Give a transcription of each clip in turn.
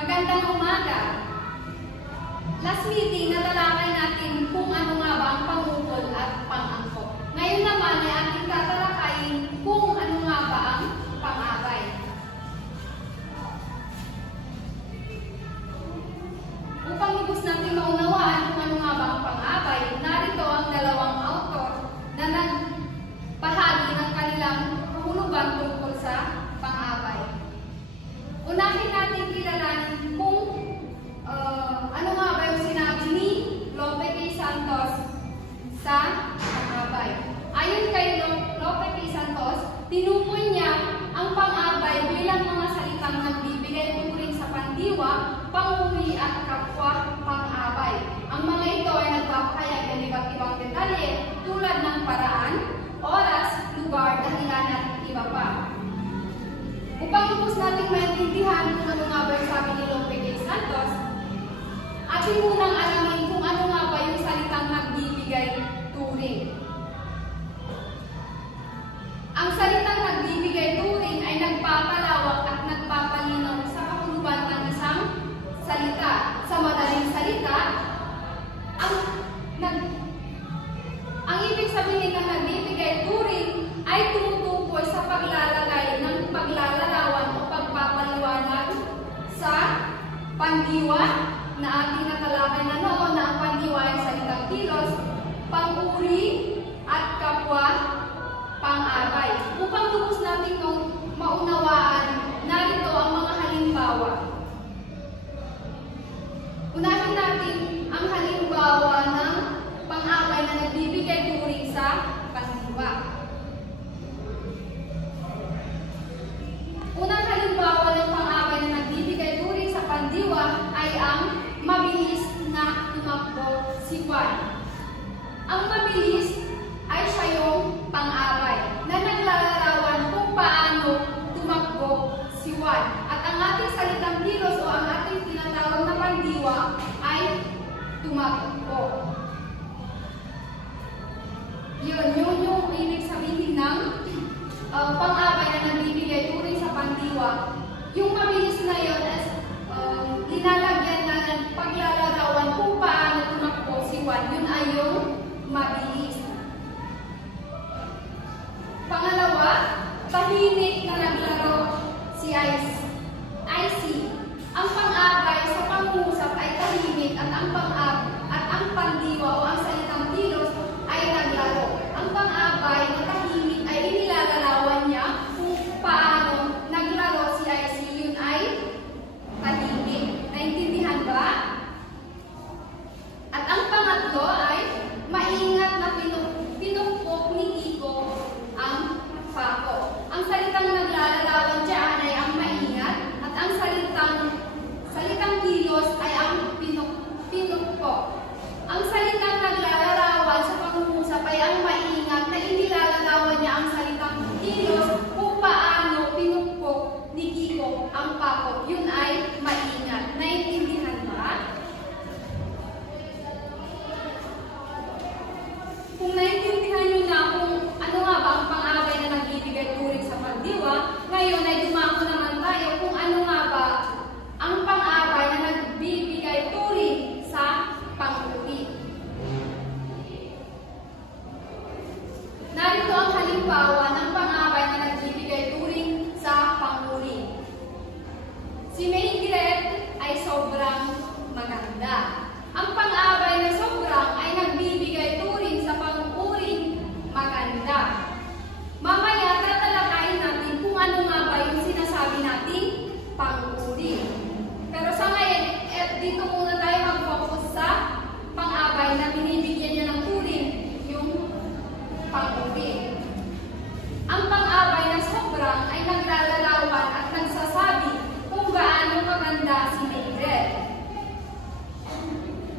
Magandang umaga. Last meeting, natalakay natin kung ano nga ba ang pangungkol at pang-angkop. Ngayon naman ay ating tatalakayin kung ano nga ba ang pang-abay. Upang lubos natin maunawaan kung ano nga ba ang pang-abay, narito ang dalawang author na nagbahagi ng kanilang kahulugan tungkol sa pang-abay. Unahin natin kilalanin kung ano nga ba yung sinabi ni Lope K. Santos sa pang-abay. Ayon kay Lope K. Santos, tinukoy niya ang pang-abay bilang mga salitang nagbibigay turing sa pandiwa, pang-uwi at kapwa pang-abay. Ang mga ito ay nagpapahayag ng iba't ibang detalye tulad ng paraan, oras, lugar, dahilan at iba pa. Upang lubos natin maintindihan kung ano nga ba yung sabi ni Lope K. Santos, atin munang alamin kung ano nga ba yung salitang nagbibigay turing. Ang salitang nagbibigay turing ay nagpapalawak at nagpapalinaw sa kahulugan ng isang salita. Sa madaling salita, ang ibig sabihin ng nagbibigay turing ay tumutukoy sa paglalagay ng paglalarawan o pagpapaliwanag sa pandiwa na ating natalakay na noon na ang pandiwa ay salitang kilos, pang-uri at kapwa pang-abay. Upang lubos natin maunawaan, narito ang mga halimbawa. Unahin natin ang halimbawa ng pang-abay na nagbibigay turing sa pandiwa. Unang halimbawa ng pang-abay na nagbibigay turing sa pandiwa ay ang mabilis na tumakbo si Juan. Ang mabilis ay siya yung pang-abay na naglalarawan kung paano tumakbo si Juan. At ang ating salitang kilos o ang ating tinatawag na pandiwa ay tumakbo. Yun yung ibig sabihin ng pang-abay na nagbibigay turing sa pandiwa. Yung mabilis na yun as linalagyan na ng paglalarawan kung paano tumakbo si Juan. Yun ay yung mabilis. Pangalawa, tahimik na naglaro si IC. Ang pang-abay sa pangungusap ay tahimik at ang pandiwa o ang salitang kilos ay naglaro. Ang pang-abay na tahimik ay inilalarawan niya kung paano naglaro si IC. Yun ay tahimik. Naintindihan ba? At ang pangatlo ay maingat na pinupok ni Kiko ang pako. Ang salitang naglalarawan dyan ay ang maingat at ang salitang kilos ay ang pinupok. Ang salitang naglalarawan sa pangungusap ay ang maingat na inilalarawan niya ang salitang kilos kung paano pinupok ni Kiko ang pako. Yun ay maingat. Naintindihan ba? Kung naintindihan nyo na kung ano nga ba ang pang-abay na nagbibigay turing sa pandiwa, ngayon ay dumako naman tayo kung ano nga ba ang pang-abay na nagbibigay turing sa pang-uri. Narito ang halimbawa ng pang-abay na nagbibigay turing sa pang-uri. Si Maygret ay sobrang maganda. Ang pang-abay na sobrang ay nagbibigay turing sa pang-uring maganda. Mamaya tatalakayin natin kung ano nga ba yung sinasabi nating pang-uri. Pero sa ngayon, dito muna tayo mag-focus sa pang-abay na binibigyan niya ng turing, yung pang-uri. Ang pang-abay na sobrang ay naglalarawan at nagsasabi kung gaano maganda si Maygret.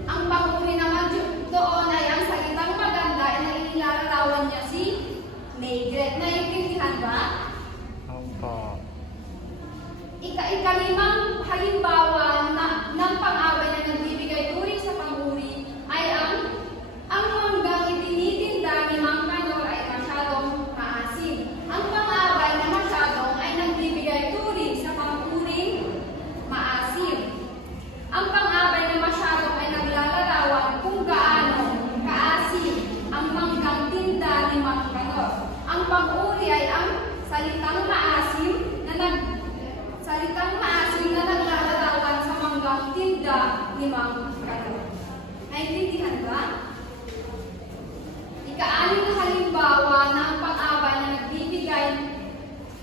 Ang pang-uri naman doon ay ang salitang maganda ay nailalarawan niya si Maygret. Naiintindihan ba? Opo. Ikalimang halimbawa ng pang-abay na nagbibigay turing sa pang-uri ay ang manggang itinitinda ni Mang Kanor ay masyadong maasim. Ang pang-abay na masyadong ay nagbibigay turing sa pang-uring maasim. limang galon. Naintindihan ba? Ika-anim na halimbawa na ang pang-abay na nagbibigay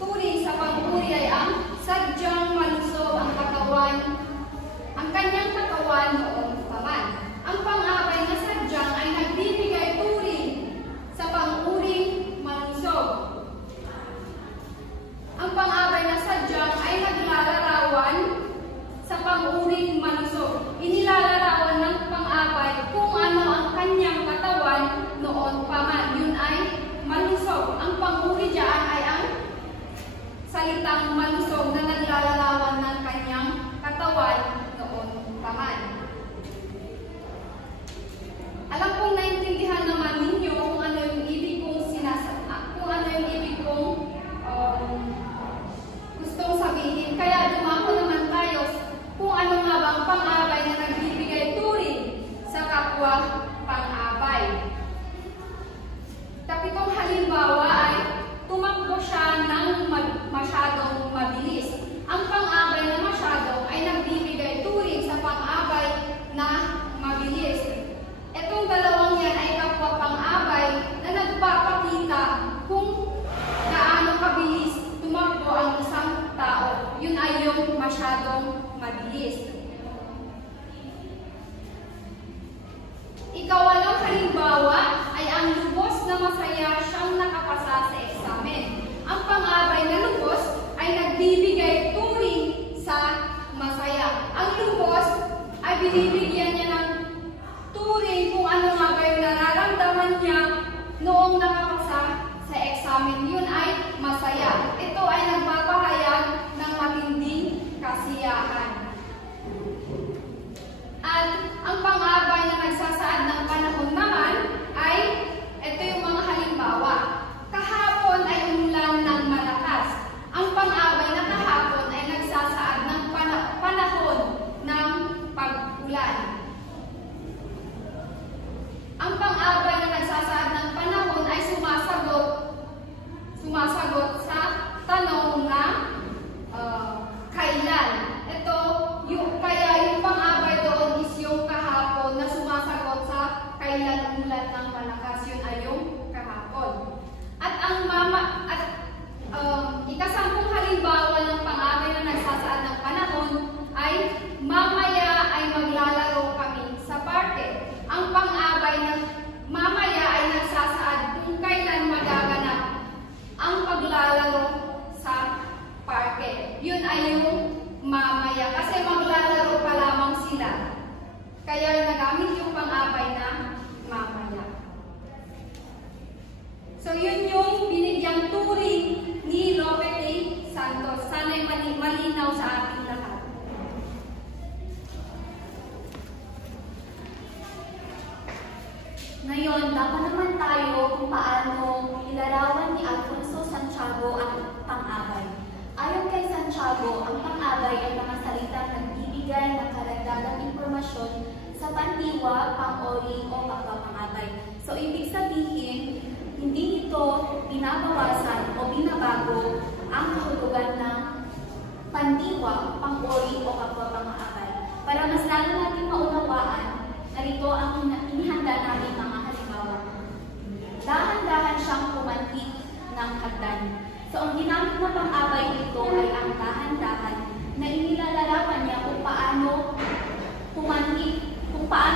turing sa pag-uri ay ang sadyang malusog ang kanyang katawan noon pa man. Ang pang-abay na sadyang ay nagbibigay turing sa pang-uring malusog. Ang pang-abay na sadyang ay naglalarawan sa pang-uring malusog. Inilalarawan ng pang-abay kung ano ang kanyang katawan noon pa man. Yun ay malusog. Ang pang-uri diyan ay ang salitang malusog na naglalarawan ng kanyang katawan noon pa man. Alam kong naintindihan naman ninyo kung ano yung ibig kong gustong sabihin. Kaya dumako naman tayo kung ano nga bang pang-abay na nagbibigay turing sa kapwa pang-abay. Kapitong halimbawa ay tumakbo siya ng masyadong mabilis. Ang pang-abay na masyadong ay nagbibigay turing sa pang-abay na mabilis. Itong dalawang yan ay kapwa pang-abay na nagpapakita kung gaano kabilis tumakbo ang isang tao. Yun ay yung masyadong mabilis. Ikawalang halimbawa ay ang lubos na masaya siyang nakapasa sa eksamen. Ang pang-abay na lubos ay nagbibigay turing sa masaya. Ang lubos ay binibigyan niya ng turing kung ano nga ba yung nararamdaman niya noong nakapasa sa eksamen. Yun ay masaya. Ito ay nagpapahayag ng matinding kasiyahan. At ang pang-abay na nagsasaad ng panahon naman ay ito yung mga halimbawa. Kahapon ay umulan ng malakas. Ang pang-abay na kahapon ay nagsasaad ng panahon ng pag-ulan. Ang pang-abay na nagsasaad ng panahon ay sumasagot sa tanong na kailan. Kaya yung pang-abay doon is yung kahapon na sumasagot sa kailan umulan ng malakas. Yun ay yung kahapon. At ikasampung halimbawa ng pang-abay na nagsasaad ng panahon ay mamaya ay maglalaro kami sa parke. Ang pang-abay na mamaya ay nagsasaad kung kailan magaganap ang paglalaro sa parke. Yun ay yung mamaya. Kasi maglalaro pa lamang sila. Kaya nagamit yung pang-abay na mamaya. So yun yung binigyang turing ni Lope A. Santos. Sana'y malinaw sa ating lahat. Ngayon, dapat naman tayo kung paano ilarawan ni Alfonso Santiago ang pang-abay. Ayon kay Santiago, ang pang-abay ay mga salitang nagbibigay ng karagdagang impormasyon sa pandiwa, pang-ori o pagpapang-abay. So, ibig sabihin, hindi ito binabawasan o binabago ang kahulugan ng pandiwa, pang-ori o pagpapang-abay. Para mas lalo natin maunawaan, narito ang inihanda namin mga halimbawa. Dahan-dahan siyang pumantik ng hagdan. So, ang ginamit na pang-abay nito ay ang dahan-dahan na inilalarawan niya kung paano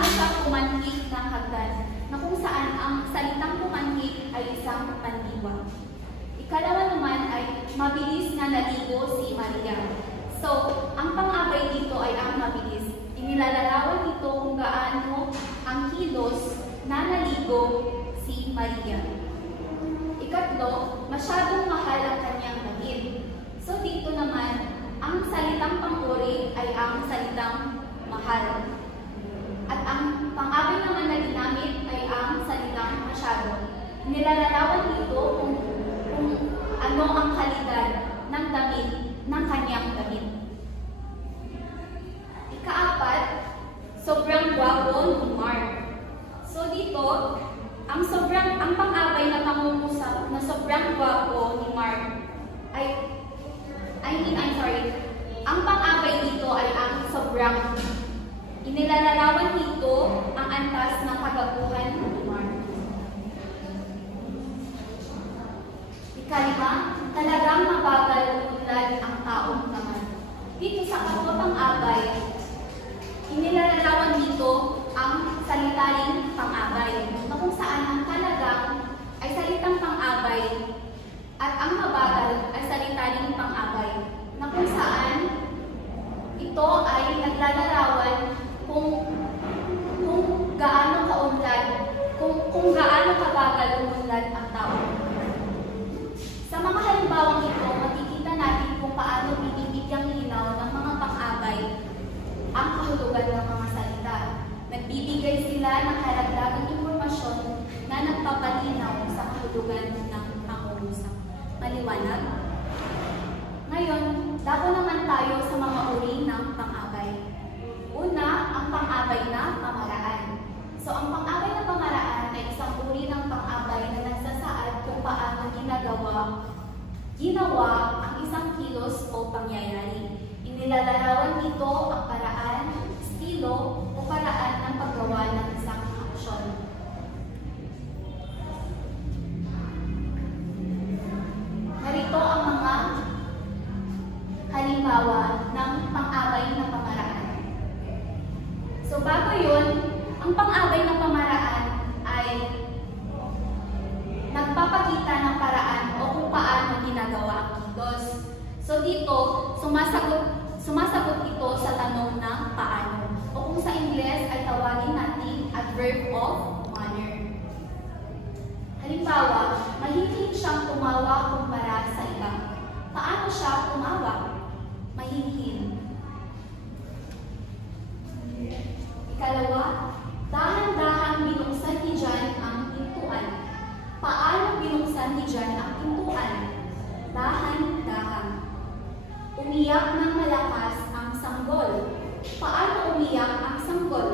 siya pumantik ng hagdan, na kung saan ang salitang pumantik ay isang pandiwa. Ikalawa naman ay mabilis na naligo si Maria. So, ang pang-abay dito ay ang mabilis. Inilalarawan nito kung gaano ang kilos na naligo si Maria. Ikatlo, masyadong mahal ang kanyang damit. So dito naman, ang salitang pang-uri ay ang salitang mahal. At ang pang-abay naman na ginamit ay ang salitang masyado. Nilalarawan dito kung ano ang kalidad ng damit, ng kanyang damit. Ikaapat, sobrang gwapo ni Mark. So dito, ang pang-abay na pangungusap na sobrang gwapo ni Mark ang pang-abay dito ay ang sobrang. Inilalarawan nito ang antas ng kagabuhan ng Mar. Ikalima, talagang mabagal umunlad ang taong naman. Dito sa katwa pang-abay, inilalarawan dito ang salitaring pang-abay, na kung saan ang talagang ay salitang pang-abay at ang mabagal ay salitaring pang-abay, na kung saan ito ay naglalarawan kung gaano kaunlad, kung gaano kabagal umunlad ang tao. Sa mga halimbawang ito, makikita natin kung paano binibigyang linaw ng mga pang-abay ang kahulugan ng mga salita. Nagbibigay sila ng karagdagang impormasyon na nagpapalinaw sa kahulugan ng pangungusap. Maliwanag? Ngayon, dako naman tayo sa mga uri ng pang-abay. Una, ang pang-abay na pamaraan. So, ang pang-abay na pamaraan ay isang uri ng pang-abay na nagsasaad kung paano ginawa ang isang kilos o pangyayari. Inilalarawan dito ang paraan, estilo, o paraan ng paggawa ng isang aksyon. Narito ang mga halimbawa ng pang-abay na pamaraan. So, bago yun, ang pang-abay na pamaraan ay nagpapakita ng paraan o kung paano ginagawa ang kilos. So dito, sumasagot ito sa tanong na paano. O kung sa Ingles ay tawagin natin adverb of manner. Halimbawa, mahilig siyang tumawa kumpara sa iba. Paano siya tumawa? Mahilig. Ikalawa, dahan-dahan binuksan ni John ang pintuan. Paano binuksan ni John ang pintuan? Dahan-dahan. Umiyak ng malakas ang sanggol. Paano umiyak ang sanggol?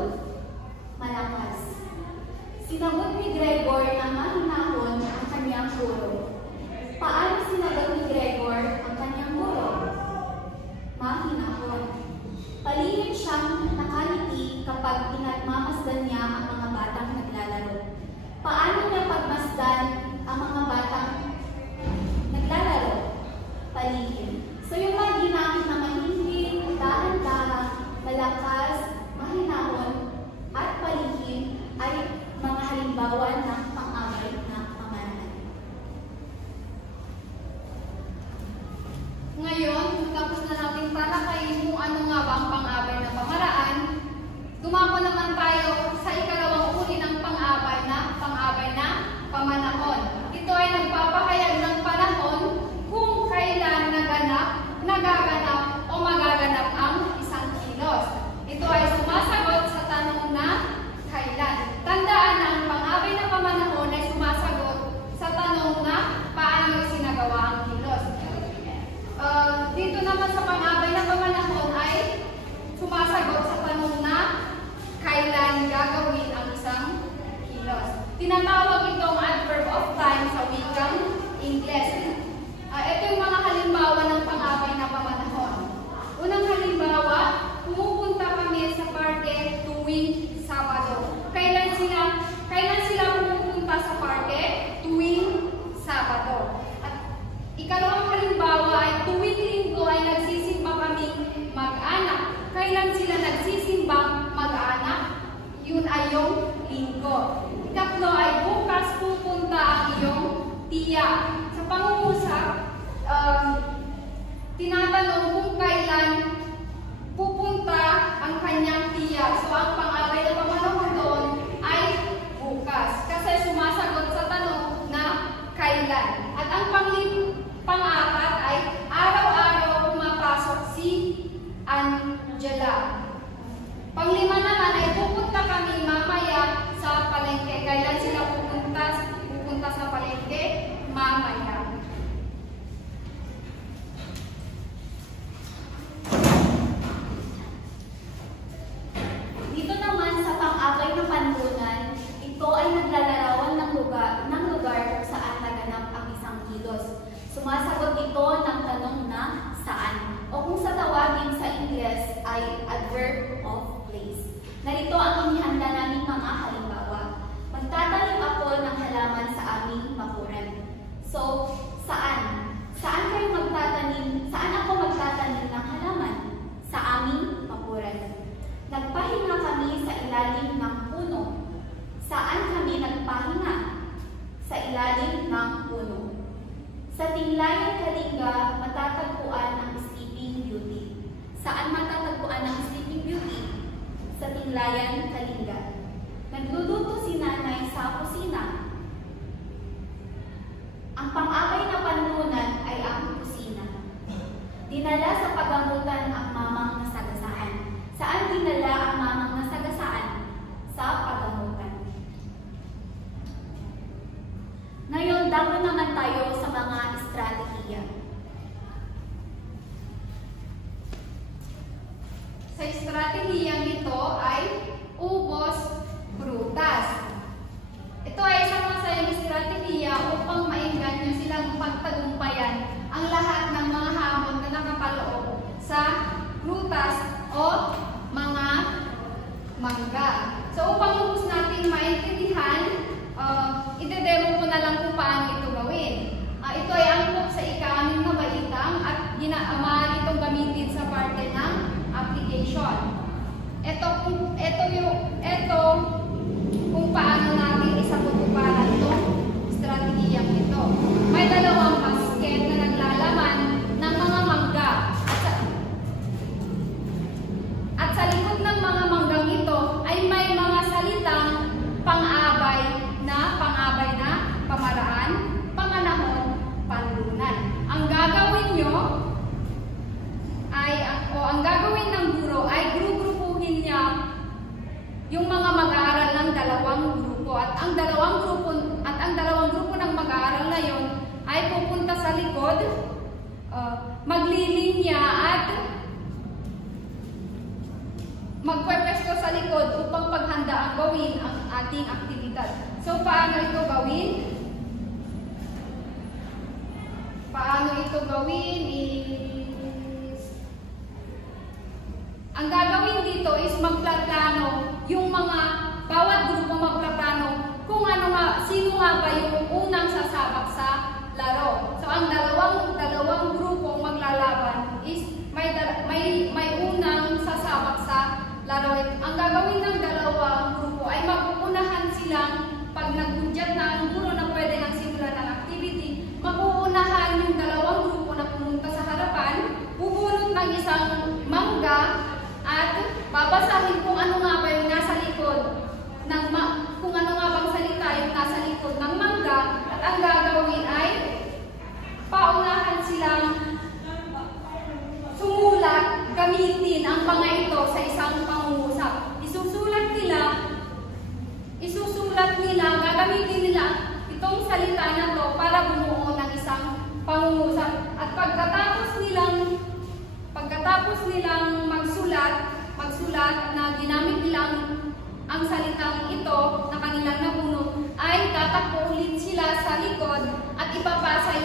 Malakas. Sinagot ni Gregor na mahinahon ang kanyang guro. Paano sinagot ni Gregor ang kanyang guro? Mahinahon. Palihim siyang nakaliti kapag pinagmamasdan niya ang mga batang naglalaro. Paano niya pagmasdan ang mga batang naglalaro? Palihim. So yung mga ginamit na mahilig, dahan-dahan, malakas, mahinahon, at palihim ay mga halimbawa ng pang-abay na pamaraan. Ngayon, tapos na natin talakayin kung ano nga ba ang pang-abay na pamaraan. Dumako naman tayo sa ikalawang uri ng pang-abay na pamanahon. Ito ay nagpapahayag ng panahon kung kailan nagaganap o magaganap ang isang kilos. Ito ay sumasagot sa tanong na kailan. Tandaan na ang pang-abay na pamanahon ay sumasagot sa tanong na paano isinagawa ang kilos. Dito naman sa pang-abay na pamanahon ay sumasagot sa tanong na kailan gagawin ang isang kilos. Tinatawag itong adverb of time sa wikang Ingles. Ito yung mga halimbawa ng pang-abay na pamanahon. Unang halimbawa, pumupunta kami sa parke tuwing Sabado. Kailan sila pumupunta sa parke? Tuwing Sabado. At ikalawang halimbawa ay tuwing Linggo ay nagsisimba kaming mag-anak. Kailan sila nagsisimbang mag-anak? Yun ay yung Linggo. Ikatlo ay bukas pupunta ang iyong tiya. Sa pangungusap, tinatanong kung kailan pupunta ang kanyang tiya. So ang pang-abay na pamanahon doon ay bukas. Kasi sumasagot sa tanong na kailan. At ang pang-apat ay araw-araw pumapasok si Angela. Panglima naman ay pupunta kami mamaya sa palengke. Kailan sila pupunta sa palengke? Mamaya. Dito naman sa pang-abay ng panlunan, ito ay naglalarawan ng lugar kung saan naganap ang isang kilos. Sumasagot ito ng tanong na saan. O kung sa tawagin sa Ingles ay adverb of place. Narito ang inihanda naming mga halimbawa. Magtatanim ako ng halaman sa aming bakuran. So, saan? Saan kayo magtatanim? Saan ako magtatanim ng halaman? Sa aming bakuran. Nagpahinga kami sa ilalim ng puno. Saan kami nagpahinga? Sa ilalim ng puno. Sa Tinglayan, Kalinga, matatagpuan ang Sleeping Beauty. Saan matatagpuan ang Sleeping Beauty? Sa Tinglayan, Kalinga. Nagluluto si nanay sa kusina. Ang pang-abay na panlunan ay ang kusina. Dinala sa pagamutan ang mamang nasagasaan. Saan dinala ang mamang nasagasaan? Sa pagamutan. Ngayon, dako naman tayo sa mga estratehiya. Sa estratehiyang ito ay ubos prutas. Ito ay isang masayang estratehiya upang maengganyo silang pagtagumpayan ang lahat ng mga hamon na nakapaloob sa prutas o mga mangga. So upang lubos natin maintindihan, ide-demo ko na lang kung paano ito gawin. Ito ay angkop sa ika-6 na baitang at maaari itong gamitin sa parte ng application. Ito kung paano natin isaputuparan itong estratehiyang ito. May dalawang basket na naglalaman ng mga mangga. At sa likod ng mga manggang ito ay may mga salitang pang-abay na pamaraan, panganahon, panlunan. Ang gagawin nyo ang gagawin ng guro ay grupuhin niya yung mga mag-aaral ng dalawang grupo at ang dalawang grupo ng mag-aaral na yon ay pupunta sa likod, maglilinya at magpwepesto sa likod upang paghandaan gawin ang ating aktibidad. So paano ito gawin? Ang gagawin dito is magplaplano yung bawat grupo magplaplano kung sino nga ba yung unang sasabak sa laro. So ang dalawang grupo maglalaban is may unang sasabak sa laro. Ang gagawin ng dalawang grupo ay mapuunahan silang pag nagbudyat na ang guro na pwede nang simulan ng activity, mapuunahan yung dalawang grupo na pumunta sa harapan, bubunot ng isang mangga at babasahin kung ano nga ba yung nasa likod kung ano nga bang salita yung nasa likod ng mangga, at ang gagawin ay paunahan silang sumulat, gamitin ang mga ito sa isang pangungusap. Isusulat nila, gagamitin nila itong salita na to para bumuo ng isang pangungusap. At pagkatapos nilang magsulat na ginamit nilang ang salitang ito na kanilang nabunot, ay tatakbo ulit sila sa likod at ipapasa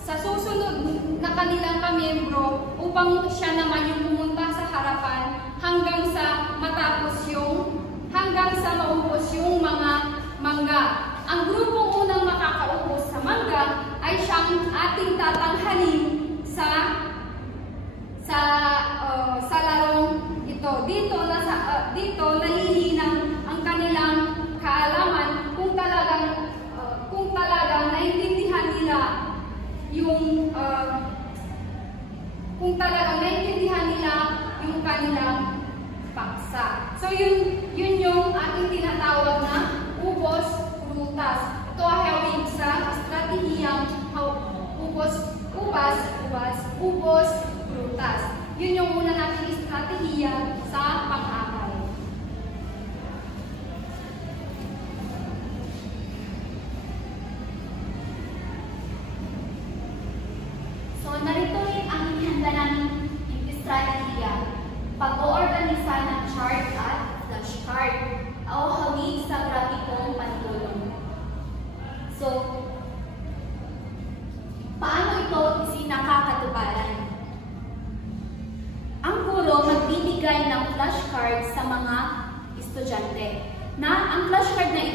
sa susunod na kanilang kamiyembro upang siya naman yung pumunta sa harapan hanggang sa maubos yung mga mangga. Ang grupong unang makakaubos sa mangga ay siyang ating tatanghalin sa larong ito. Dito nalilinaw ang kanilang kaalaman kung talagang naiintindihan nila yung kanilang paksa. So yun yung ating tinatawag na ubos prutas. Ito ay hawig sa estratehiyang ubos prutas. Yun yung una nating estratehiya sa pang-abay. So narito rin ang inihanda namin estratehiya. Pag-oorganisa ng chart at flashcard o hawig sa grapikong pantulong. So, paano ito isinakakatubaran?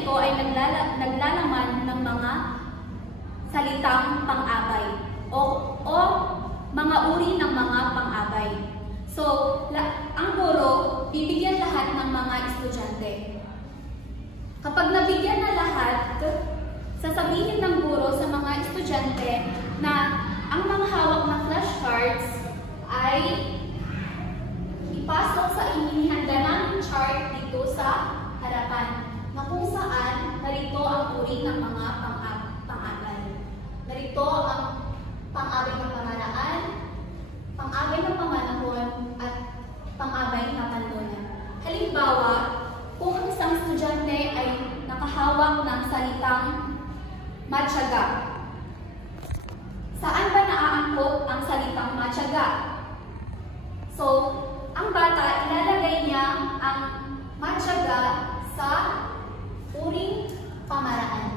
ito ay naglalaman ng mga salitang pang-abay o mga uri ng mga pang-abay. So, ang guro, bibigyan lahat ng mga estudyante. Kapag nabigyan na lahat, sasabihin ng guro sa mga estudyante na ang mga hawak na flashcards ay ipasok sa inihanda naming chart dito sa harapan, na kung saan narito ang uri ng mga pang-abay. Narito ang pang-abay ng pamaraan, pang-abay ng pamanahon, at pang-abay na panlona. Halimbawa, kung ang isang estudyante ay nakahawak ng salitang matyaga, saan ba naaangkop ang salitang matyaga? So, ang bata, ilalagay niya ang matyaga sa uring pamaraan.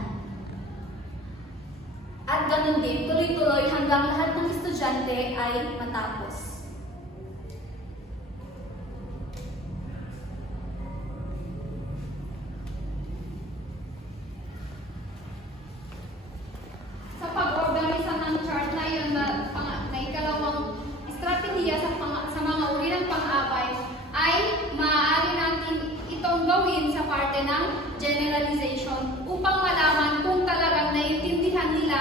At ganun din, tuloy-tuloy hanggang lahat ng estudyante ay matapos. Sa pag-organisa ng chart na yun na ikalawang estratehiya sa mga uri ng pang-abay ay maaari natin itong gawin sa parte ng generalization upang malaman kung talagang naiintindihan nila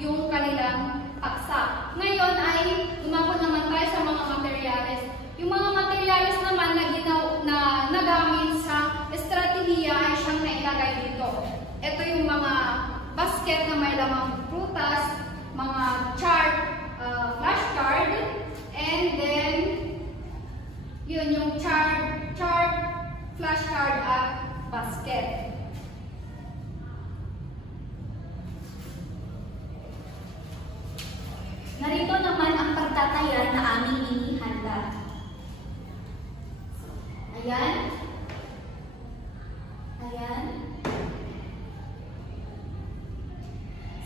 yung kanilang paksa. Ngayon ay dumako naman tayo sa mga materyales. Yung mga materyales naman na nagamit sa estratehiya ay siyang nailagay dito. Ito yung mga basket na may lamang prutas, mga chart, flashcard, and then yun yung chart, flashcard at basket. Narito naman ang pagtataya na aming inihanda. Ayan. Ayan.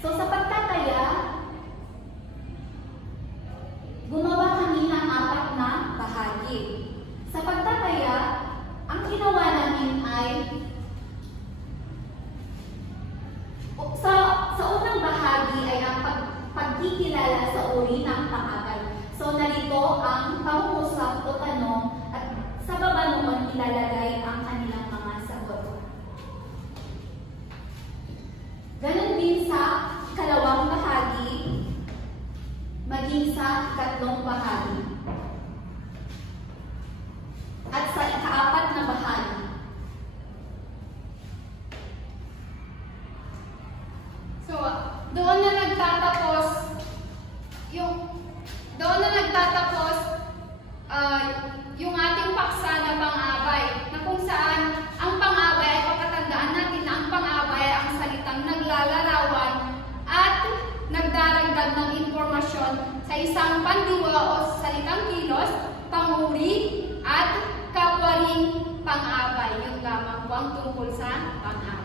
So sa pagtataya, gumawa kami ng 4 na bahagi. Sa pagtataya, ang ginawa namin ay sa unang bahagi ay ang pagkikilala sa uri ng pang-abay. So narito ang pangungusap o tanong at sa baba noon ilalagay ang kanilang mga sagot. Ganon din sa ikalawang bahagi, maging sa ikatlong bahagi. At sa ika-4 na bahagi. So, doon na nagtatapos yung ating paksa na pang-abay, na kung saan ang pang-abay ay papatandaan natin na ang pang-abay ay ang salitang naglalarawan at nagdaragdag ng impormasyon sa isang pandiwa o salitang kilos, panguri, at kapwa ring pang-abay. Yun lamang po ang tungkol sa pang-abay.